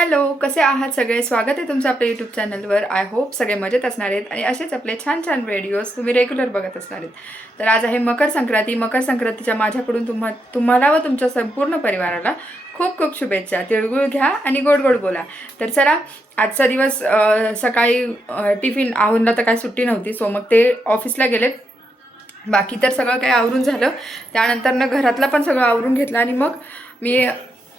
Hello, कसे आहात सगळे? स्वागत आहे तुमचं आपल्या यूट्यूब चॅनलवर. आय होप सगळे मजेत असणार आहेत आणि असेच आपले छान छान व्हिडिओज तुम्ही रेग्युलर बघत असणार आहेत. तर आज आहे मकर संक्रांती. मकर संक्रांतीच्या माझ्याकडून तुम्हाला व तुमच्या संपूर्ण परिवाराला खूप खूप शुभेच्छा. तिळगुळ घ्या आणि गोड गोड बोला. तर चला, आजचा दिवस सकाळी टिफिन आवरला तर काय सुट्टी नव्हती, सो मग ते ऑफिसला गेलेत. बाकी तर सगळं काही आवरून झालं. त्यानंतर ना घरातलं पण सगळं आवरून घेतलं आणि मग मी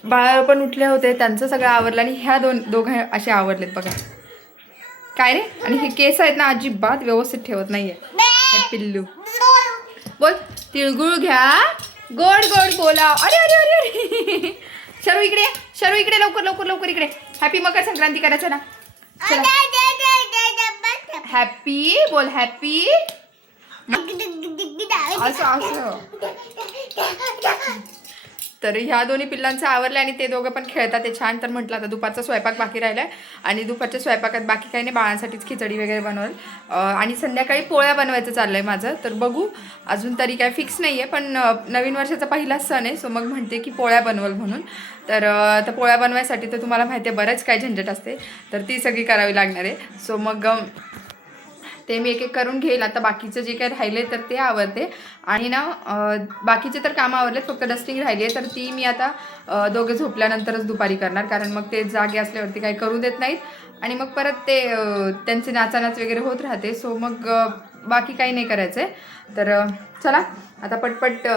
बाळा पण उठले होते, त्यांचं सगळं आवरलं आणि ह्या दोघं असे आवरलेत बघा. काय रे? आणि हे केस आहेत ना, अजिबात व्यवस्थित ठेवत नाहीये हे पिल्लू. बोल, तिळगुळ घ्या, गोड गोड बोला. अरे अरे अरे अरे शरू इकडे, शरू इकडे, लवकर लवकर लवकर इकडे. हॅपी मकर संक्रांती करायचं ना. हॅपी बोल, हॅपी. असं असं. तर ह्या दोन्ही पिल्लांचं आवरलं आणि ते दोघं पण खेळतात, ते छान. तर म्हटलं आता दुपारचा स्वयंपाक बाकी राहिला आहे आणि दुपारच्या स्वयंपाकात बाकी काही नाही, बाळांसाठीच खिचडी वगैरे बनवलं आणि संध्याकाळी पोळ्या बनवायचं चाललं आहे माझं. तर बघू, अजून तरी काय फिक्स नाही आहे, पण नवीन वर्षाचा पहिलाच सण आहे, सो मग म्हणते की पोळ्या बनवल म्हणून. तर पोळ्या बनवायसाठी तर तुम्हाला माहिती आहे बरंच काय झंझट असते, तर ती सगळी करावी लागणार आहे. सो मग ते मी एक एक करून घेईल. आता बाकीचं जे काही राहिले तर ते आवरते आणि ना बाकीचे तर कामं आवरले, फक्त डस्टिंग राहिली आहे. तर ती मी आता दोघे झोपल्यानंतरच दुपारी करणार, कारण मग ते जागे असल्यावरती काही करू देत नाहीत आणि मग परत ते त्यांचे नाचानाच वगैरे होत राहते. सो मग बाकी काही नाही करायचं आहे. तर चला आता पटपट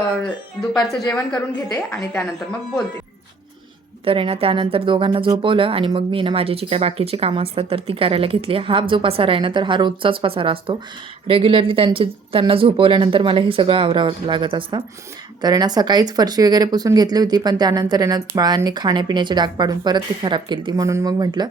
दुपारचं जेवण करून घेते आणि त्यानंतर मग बोलते. तर आहे ना, त्यानंतर दोघांना झोपवलं आणि मग मी ना माझी जी काय बाकीची कामं असतात तर ती करायला घेतली. हा जो पसारा आहे ना, तर हा रोजचाच पसारा असतो. रेग्युलरली त्यांना झोपवल्यानंतर मला हे सगळं आवरावं लागत असतं. तर आहे ना, सकाळीच फरशी वगैरे पुसून घेतली होती, पण त्यानंतर आहे ना बाळांनी खाण्यापिण्याचे डाग पाडून परत ती खराब केली ती. म्हणून मग म्हटलं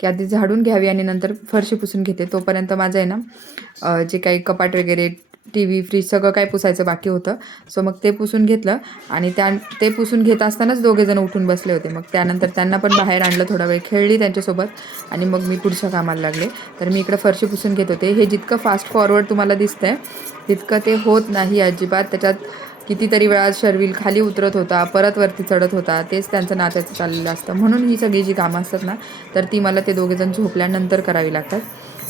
की आधी झाडून घ्यावी आणि नंतर फरशी पुसून घेते. तोपर्यंत माझं आहे ना जे काही कपाट वगैरे, TV, फ्रीज सगळं काय पुसायचं बाकी होतं. सो मग ते पुसून घेतलं आणि ते पुसून घेत असतानाच दोघेजण उठून बसले होते. मग त्यानंतर त्यांना पण बाहेर आणलं, थोडा वेळ खेळली त्यांच्यासोबत आणि मग मी पुढच्या कामाला लागले. तर मी इकडं फरशी पुसून घेत होते. हे जितकं फास्ट फॉरवर्ड तुम्हाला दिसतंय तितकं ते होत नाही अजिबात. त्याच्यात कितीतरी वेळा शर्विल खाली उतरत होता, परत वरती चढत होता, तेच त्यांचं नात्याचं चाललेलं असतं. म्हणून ही सगळी जी कामं असतात ना, तर ती मला ते दोघेजण झोपल्यानंतर करावी लागतात.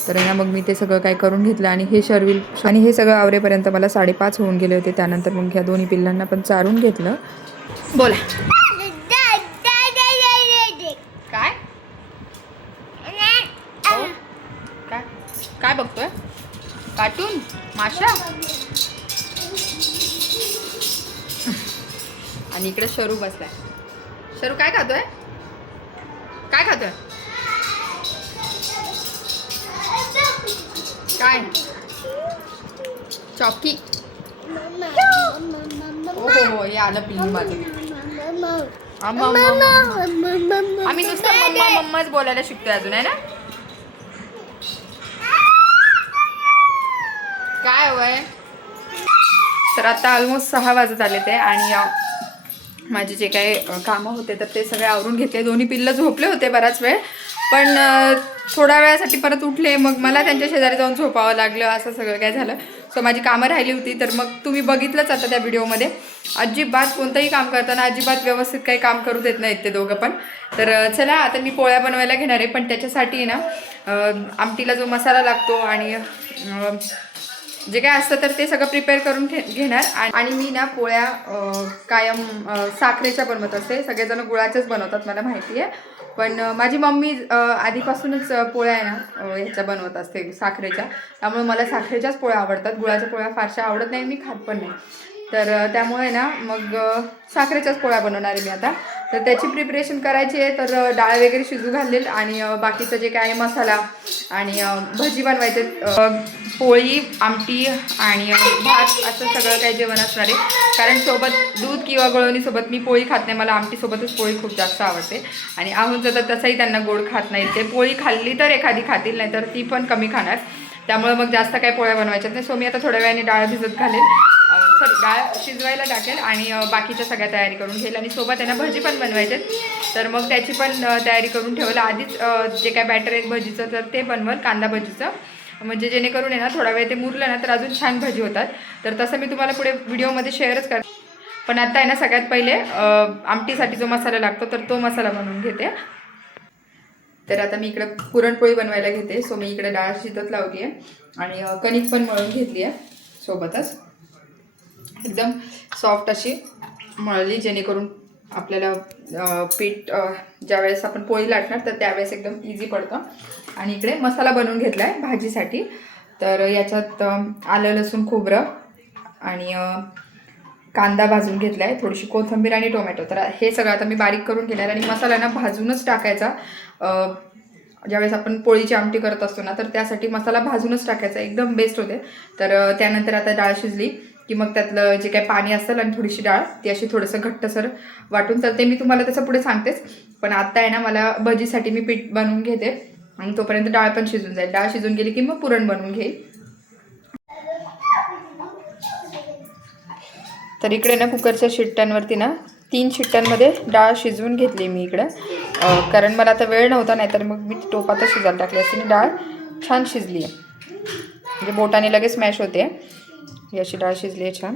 तर ना मग मी ते सगळं काय करून घेतलं आणि हे शर्विल आणि हे सगळं आवरेपर्यंत मला 5:30 होऊन गेले होते. त्यानंतर मग ह्या दोन्ही पिल्लांना पण चारून घेतलं. बोला, काय काय काय बघतोय? कार्टून? माशा? आणि इकडे शरू बसलाय. शरू काय खातोय? काय खातोय? काय? चॉकी? हो हो हो, हे आलं पिल्लू माझं. आम्ही नुसतं मम्मा मम्माच बोलायला शिकतोय अजून, आहे ना? काय हवंय? तर आता ऑलमोस्ट 6 वाजत आले ते आणि माझे जे काही कामं होते तर ते सगळे आवरून घेतले. दोन्ही पिल्लं झोपले होते बराच वेळ, पण थोड्या वेळासाठी परत उठले. मग मला त्यांच्या शेजारी जाऊन झोपावं लागलं, असं सगळं काय झालं. सो माझी कामं राहिली होती. तर मग तुम्ही बघितलंच आता त्या व्हिडिओमध्ये, अजिबात कोणतंही काम करताना अजिबात व्यवस्थित काही काम करू देत नाहीत ते दोघं पण. तर चला आता मी पोळ्या बनवायला घेणार आहे, पण त्याच्यासाठी ना आमटीला जो मसाला लागतो आणि जे काय असतं तर ते सगळं प्रिपेअर करून घेणार. आणि मी ना पोळ्या कायम साखरेच्या बनवत असते. सगळेजण गुळाच्याच बनवतात मला माहिती आहे, पण माझी मम्मी आधीपासूनच पोळ्या आहे ना ह्याच्या बनवत असते, साखरेच्या. त्यामुळे मला साखरेच्याच पोळ्या आवडतात, गुळाच्या पोळ्या फारशा आवडत नाही, मी खात पण नाही. तर त्यामुळे ना मग साखरेच्याच पोळ्या बनवणार आहे मी आता. तर त्याची प्रिपरेशन करायची आहे. तर डाळ वगैरे शिजू घालेल आणि बाकीचं जे काय मसाला आणि भजी बनवायचे, पोळी, आमटी आणि भात, असं सगळं काही जेवण असणार आहे. कारण सोबत दूध किंवा गळवणीसोबत मी पोळी खात नाही, मला आमटीसोबतच पोळी खूप जास्त आवडते. आणि आहूंचं तर तसंही त्यांना गोड खात नाही, ते पोळी खाल्ली तर एखादी खातील, नाही तर ती पण कमी खाणार. त्यामुळे मग जास्त काही पोळ्या बनवायच्यात नाही. सो मी आता थोड्या वेळाने डाळ भिजत घालेल, डाळ शिजवायला टाकेल आणि बाकीच्या सगळ्या तयारी करून घेईल. आणि सोबत त्यांना भजी पण बनवायचे, तर मग त्याची पण तयारी करून ठेवलं. आधीच जे काय बॅटर आहे भजीचं तर ते बनवलं, कांदा भजीचं, म्हणजे जेणेकरून आहे ना थोडा वेळ ते मुरलं ना तर अजून छान भजी होतात. तर तसं मी तुम्हाला पुढे व्हिडिओमध्ये शेअरच करते. पण आता आहे ना सगळ्यात पहिले आमटीसाठी जो मसाला लागतो तर तो मसाला बनवून घेते. तर आता मी इकडे पुरणपोळी बनवायला घेते. सो मी इकडे डाळ शिजत लावली आहे आणि कणिक पण मळून घेतली आहे सोबतच. एकदम सॉफ्ट अशी मळली, जेणेकरून आपल्याला पीठ ज्यावेळेस आपण पोळी लाटणार तर त्यावेळेस एकदम इझी पडतं. आणि इकडे मसाला बनवून घेतला आहे भाजीसाठी. तर याच्यात आलं लसूण खोबरं आणि कांदा भाजून घेतला आहे, थोडीशी कोथिंबीर आणि टोमॅटो. तर हे सगळं आता मी बारीक करून घेणार आणि मसाला ना भाजूनच टाकायचा. ज्यावेळेस आपण पोळीची आमटी करत असतो ना तर त्यासाठी मसाला भाजूनच टाकायचा, एकदम बेस्ट होते. तर त्यानंतर आता डाळ शिजली की मग त्यातलं जे काही पाणी असेल आणि थोडीशी डाळ ती अशी थोडंसं घट्टसर वाटून, तर ते मी तुम्हाला त्याचं पुढे सांगतेच. पण आत्ता आहे ना मला भजीसाठी मी पीठ बनवून घेते आणि तोपर्यंत डाळ पण शिजून जाईल. डाळ शिजून गेली की मग पुरण बनवून घेईल. तर इकडे ना कुकरच्या शिट्ट्यांवरती ना 3 शिट्ट्यांमध्ये डाळ शिजवून घेतली मी इकडं. कारण मला आता वेळ नव्हता, नाही तर मग मी टोपातच शिजायला टाकली असती. आणि डाळ छान शिजली आहे, म्हणजे बोटाने लगेच स्मॅश होते. ही अशी डाळ शिजली आहे छान.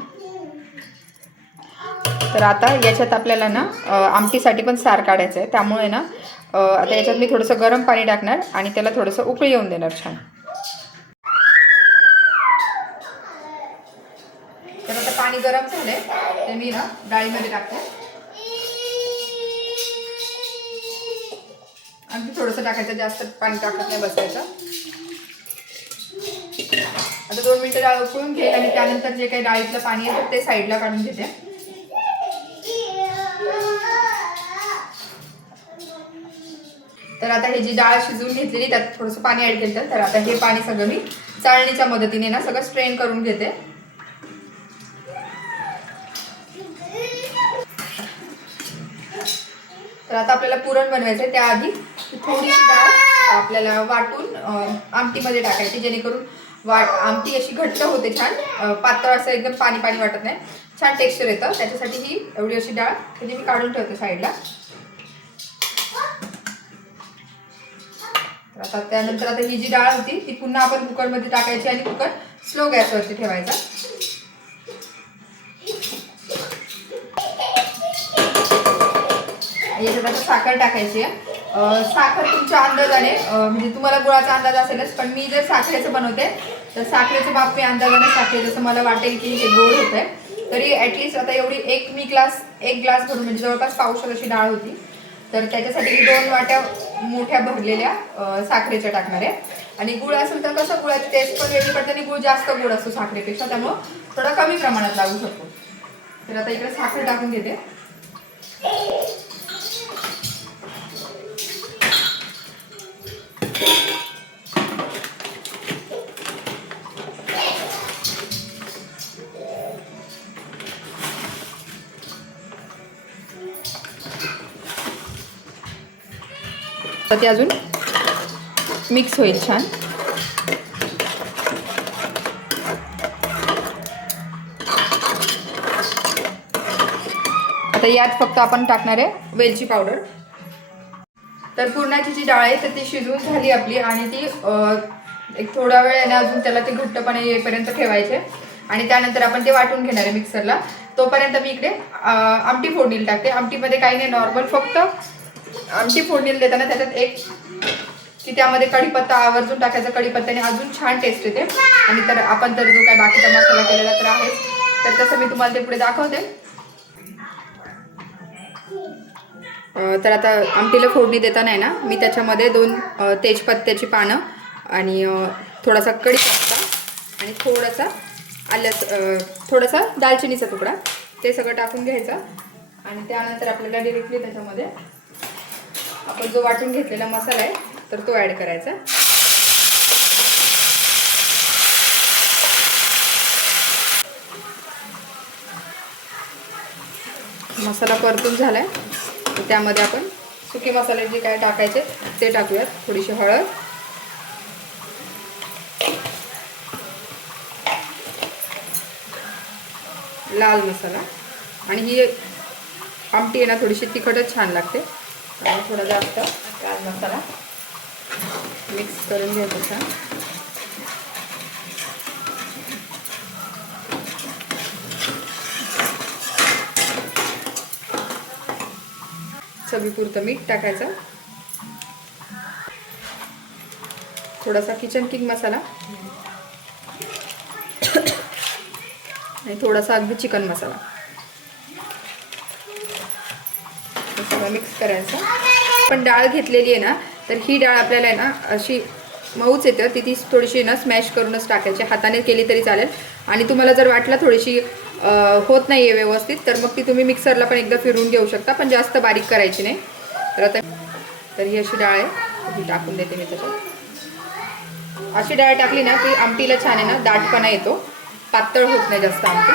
तर आता याच्यात आपल्याला ना आमटीसाठी पण सार काढायचं आहे. त्यामुळे ना आता याच्यात मी थोडंसं गरम पाणी टाकणार आणि त्याला थोडंसं उकळी येऊन देणार छान. तर आता पाणी गरम झालंय, ते मी ना डाळीमध्ये टाकते. अगदी थोडंसं टाकायचं, जास्त पाणी टाकत नाही बसायचं. आता 2 मिनिटं डाळ उकळून घेईल आणि त्यानंतर जे काही डाळीतलं पाणी आहे ते साईडला काढून घेते. तर आता हे जी डाळ शिजवून घेतलेली त्यात थोडंसं पाणी ॲड केलं. तर आता हे पाणी सगळं मी चाळणीच्या मदतीने ना सगळं स्ट्रेन करून घेते. तर आता आपल्याला पुरण बनवायचं आहे. त्याआधी थोडीशी डाळ आपल्याला वाटून आमटीमध्ये टाकायची, जेणेकरून आमटी अशी घट्ट होते छान. पातळ असं एकदम पाणी पाणी वाटत नाही, छान टेक्स्चर येतं. त्याच्यासाठी ही एवढी अशी डाळ म्हणजे मी काढून ठेवते साईडला. तर आता त्यानंतर आता ही जी डाळ होती ती पुन्हा आपण कुकरमध्ये टाकायची आणि कुकर स्लो गॅसवरती ठेवायचा. याच्यात आता साखर टाकायची आहे. साखर तुमच्या अंदाजाने, म्हणजे तुम्हाला गुळाचा अंदाज असेलच, पण मी जर साखरेचं बनवते तर साखरेचं माप मी अंदाजाने टाकते, जसं मला वाटेल की हे गोड होत आहे. तरी ॲटलिस्ट आता एवढी एक ग्लास भरून, म्हणजे जवळपास पावशेर अशी डाळ होती. तर त्याच्यासाठी 2 वाट्या मोठ्या भरलेल्या साखरेच्या टाकणार आहे. आणि गुळ असेल तर कसं गुळाची टेस्ट पण वेगळी पडते आणि गुळ जास्त गोड असतो साखरेपेक्षा, त्यामुळं थोडा कमी प्रमाणात लागू शकतो. तर आता इकडे साखर टाकून घेते. तर ते अजून मिक्स होईल छान. आता यात फक्त आपण टाकणार आहे वेलची पावडर. तर पुरणाची जी डाळ आहे तर ती शिजवून झाली आपली आणि ती एक थोडा वेळ आहे ना अजून त्याला ते घट्टपणे येईपर्यंत ठेवायचे आणि त्यानंतर आपण ते वाटून घेणार आहे मिक्सरला. तोपर्यंत मी इकडे आमटी फोडणीला टाकते. आमटीमध्ये काही नाही, नॉर्मल फक्त आमटी फोडणीला देताना त्याच्यात एक की त्यामध्ये कढीपत्ता आवर्जून टाकायचा. कढीपत्त्याने अजून छान टेस्ट येते. आणि तर आपण तर जो काय बाकीचा मसाला केलेला तर आहेच, तर तसं मी तुम्हाला ते पुढे दाखवते. तर आता आमटीला फोडणी देताना आहे ना मी त्याच्यामध्ये 2 तेजपत्त्याची पानं आणि थोडासा कढीपत्ता आणि थोडासा दालचिनीचा तुकडा, ते सगळं टाकून घ्यायचं. आणि त्यानंतर आपल्याला डिरेक्टली त्याच्यामध्ये आपण जो वाटून घेतलेला मसाला आहे तर तो ॲड करायचा. मसाला परतून झालाय तर त्यामध्ये आपण सुके मसाले जे काय टाकायचे ते टाकूयात. थोडीशी हळद, लाल मसाला, आणि ही आमटी आहे ना थोडीशी तिखटच छान लागते आणि थोडा जास्त लाल मसाला मिक्स करून घ्यायचा छान. चवीपुरतं मीठ टाकायचं. थोडासा किचन किंग मसाला आणि थोडासा अगदी चिकन मसाला सगळं मिक्स करायचं. पण डाळ घेतलेली आहे ना, तर ही डाळ आपल्याला आहे ना अशी मऊच येतं, ती थोडीशी ना स्मॅश करूनच टाकायची. हाताने केली तरी चालेल. आणि तुम्हाला जर वाटलं थोडीशी होत नाही आहे व्यवस्थित, तर मग ती तुम्ही मिक्सरला पण एकदा फिरवून घेऊ शकता, पण जास्त बारीक करायची नाही. तर ही अशी डाळ आहे, ही टाकून देते मी त्याच्यात. अशी डाळ टाकली ना की आमटीला छान आहे ना दाटपणा येतो, पातळ होत नाही जास्त आमटी.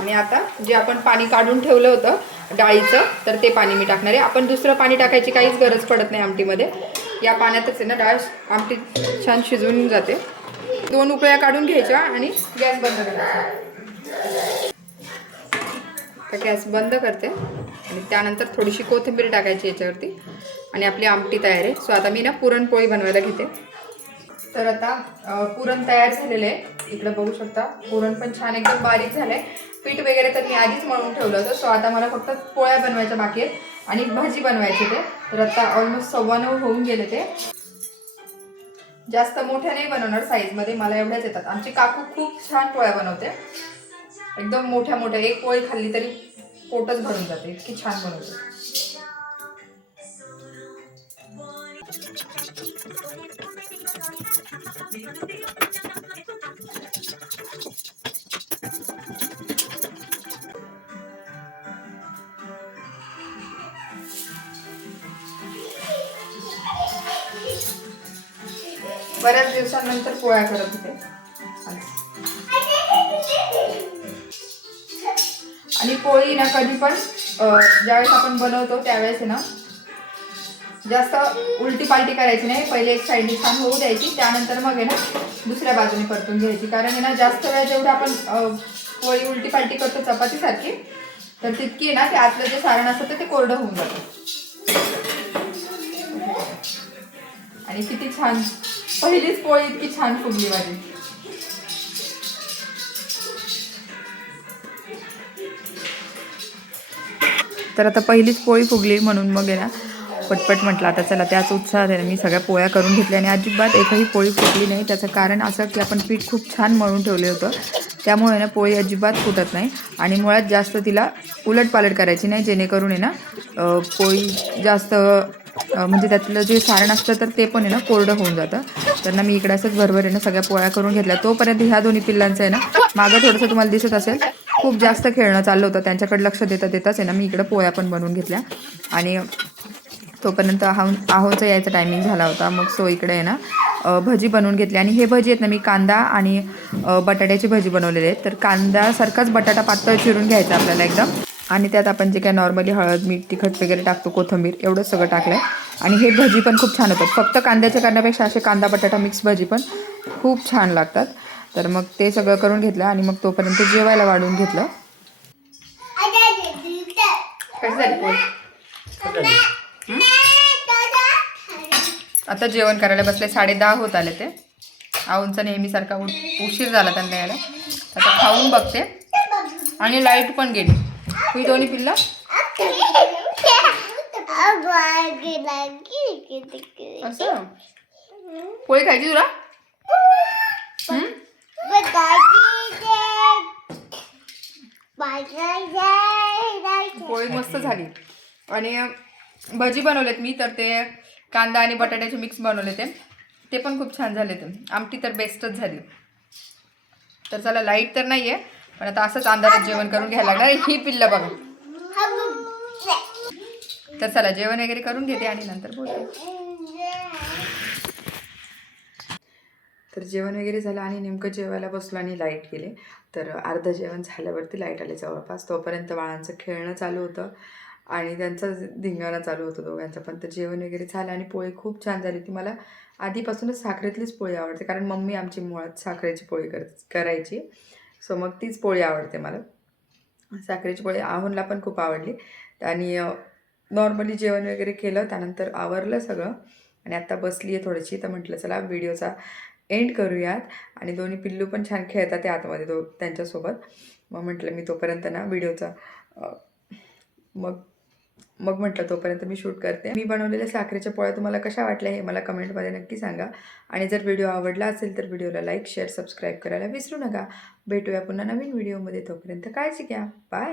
आणि आता जे आपण पाणी काढून ठेवलं होतं डाळीचं, तर ते पाणी मी टाकणार आहे. आपण दुसरं पाणी टाकायची काहीच गरज पडत नाही आमटीमध्ये. या पाण्यातच आहे ना डाळ आमटी छान शिजवून जाते. 2 उकळ्या काढून घ्यायच्या आणि गॅस बंद करायचा. तर गॅस बंद करते आणि त्यानंतर थोडीशी कोथिंबीर टाकायची याच्यावरती आणि आपली आमटी तयार आहे. सो आता मी ना पुरणपोळी बनवायला घेते. तर आता पुरण तयार झालेलं आहे. इकडे बघू शकता पुरण पण छान एकदम बारीक झालंय. पीठ वगैरे तर मी आधीच मळून ठेवलं होतं. सो आता मला फक्त पोळ्या बनवायच्या बाकी आहेत आणि भाजी बनवायची ते. तर आता ऑलमोस्ट 9:15 होऊन गेले. ते जास्त मोठ्या नाही बनवणार साईजमध्ये, मला एवढ्याच येतात. आमची काकू खूप छान पोळ्या बनवते, एकदम मोठ्या मोठ्या. एक पोळी खाल्ली तरी पोटच भरून जाते, इतकी छान बनवते. बऱ्याच दिवसांनंतर पोळ्या करत होते. आणि पोळी ना कधी पण ज्यावेळेस आपण बनवतो त्यावेळेस ना जास्त उलटी पालटी करायची नाही. पहिले एक साईडनी छान होऊ द्यायची, त्यानंतर मग आहे ना दुसऱ्या बाजूने परतून घ्यायची. कारण आहे ना जास्त वेळ जेवढं आपण पोळी उलटी पालटी करतो चपातीसारखी, तर तितकी आहे ना ते आतलं जे सारण असतं ते कोरडं होऊन जातं. आणि किती छान पहिलीच पोळी इतकी छान फुगली माझी. तर आता पहिलीच पोळी फुगली म्हणून मग आहे ना पटपट म्हटलं आता चला त्याच उत्साहात आहे ना मी सगळ्या पोळ्या करून घेतल्या आणि अजिबात एकही पोळी फुटली नाही. त्याचं कारण असं की आपण पीठ खूप छान मळून ठेवले होतं, त्यामुळे ना पोळी अजिबात फुटत नाही. आणि मुळात जास्त तिला उलटपालट करायची नाही, जेणेकरून आहे ना पोळी जास्त म्हणजे त्यातलं जे सारण असतं तर ते पण आहे ना कोरडं होऊन जातं. तर ना मी इकडे असंच भरभर आहे ना सगळ्या पोळ्या करून घेतल्या. तोपर्यंत ह्या दोन्ही पिल्लांचं आहे ना मागं थोडंसं तुम्हाला दिसत असेल खूप जास्त खेळणं चाललं होतं. त्यांच्याकडे लक्ष देता देताच आहे ना मी इकडे पोळ्या पण बनवून घेतल्या. आणि तोपर्यंत आहोंचा यायचा टायमिंग झाला होता. मग सो इकडे आहे ना भजी बनवून घेतली. आणि हे भजी आहेत ना मी कांदा आणि बटाट्याची भजी बनवलेली आहेत. तर कांद्यासारखाच बटाटा पातळ चिरून घ्यायचा आपल्याला एकदम, आणि त्यात आपण जे काय नॉर्मली हळद मीठ तिखट वगैरे टाकतो, कोथिंबीर एवढंच सगळं टाकलं आहे. आणि हे भजी पण खूप छान होतात. फक्त कांद्याच्या करण्यापेक्षा असे कांदा बटाटा मिक्स भजी पण खूप छान लागतात. तर मग ते सगळं करून घेतलं आणि मग तोपर्यंत जेवायला वाढून घेतलं. कशी झाली पोळी? आता जेवण करायला बसले. 10:30 होत आले. ते आऊंचा नेहमीसारखा उशीर झाला त्यांना यायला. आता खाऊन बघते. आणि लाईट पण गेली. ही दोन्ही पिल्ला असं पोळी खायची तुला? पोळी मस्त झाली. आणि भजी बनवलेत मी, तर ते कांदा आणि बटाट्याचे मिक्स बनवले ते पण खूप छान झाले. ते आमटी तर बेस्टच झाली. तर चला लाईट तर नाही आहे, पण आता असंच अंधारात जेवण करून घ्यायला लागणार. ही पिल्लं बघा. तर चला जेवण वगैरे करून घेते आणि नंतर बोलते. तर जेवण वगैरे झालं आणि नेमकं जेवायला बसलो आणि लाईट गेले. तर अर्धं जेवण झाल्यावरती लाईट आले जवळपास. तोपर्यंत बाळांचं खेळणं चालू होतं आणि त्यांचा धिंगाणा चालू होतं दोघांचं पण. तर जेवण वगैरे झालं आणि पोळी खूप छान झाली. ती मला आधीपासूनच साखरेतलीच पोळी आवडते, कारण मम्मी आमची मुळात साखरेची पोळी करायची. सो मग तीच पोळी आवडते मला. साखरेची पोळी आहोंला पण खूप आवडली. आणि नॉर्मली जेवण वगैरे केलं, त्यानंतर आवरलं सगळं आणि आता बसली आहे थोडीशी. तर म्हटलं चला व्हिडिओचा एंड करूयात. आणि दोन्ही पिल्लू पण छान खेळतात ते आतमध्ये त्यांच्यासोबत. मग म्हटलं मी तोपर्यंत ना व्हिडिओचा मग मग म्हटलं तोपर्यंत मी शूट करते. मी बनवलेल्या साखरेच्या पोळ्या तुम्हाला कशा वाटल्या हे मला कमेंटमध्ये नक्की सांगा. आणि जर व्हिडिओ आवडला असेल तर व्हिडिओला लाईक शेअर सबस्क्राईब करायला विसरू नका. भेटूया पुन्हा नवीन व्हिडिओमध्ये. तोपर्यंत काळजी घ्या. बाय.